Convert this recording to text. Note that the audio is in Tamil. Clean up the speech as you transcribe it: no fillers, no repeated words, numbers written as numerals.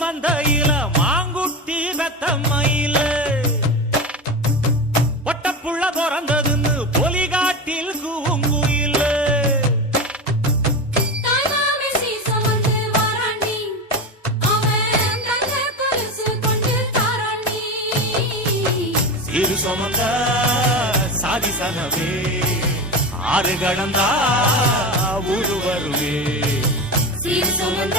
மந்தையில மாங்குட்டி வெத்தம்மையில பொட்டப்புள்ள பிறந்ததுன்னு பொலிகாட்டில் கூங்குயில இரு சுமந்த சாதிசனவே ஆறு கடந்தா ஊரு வருவே சீர் சுமந்த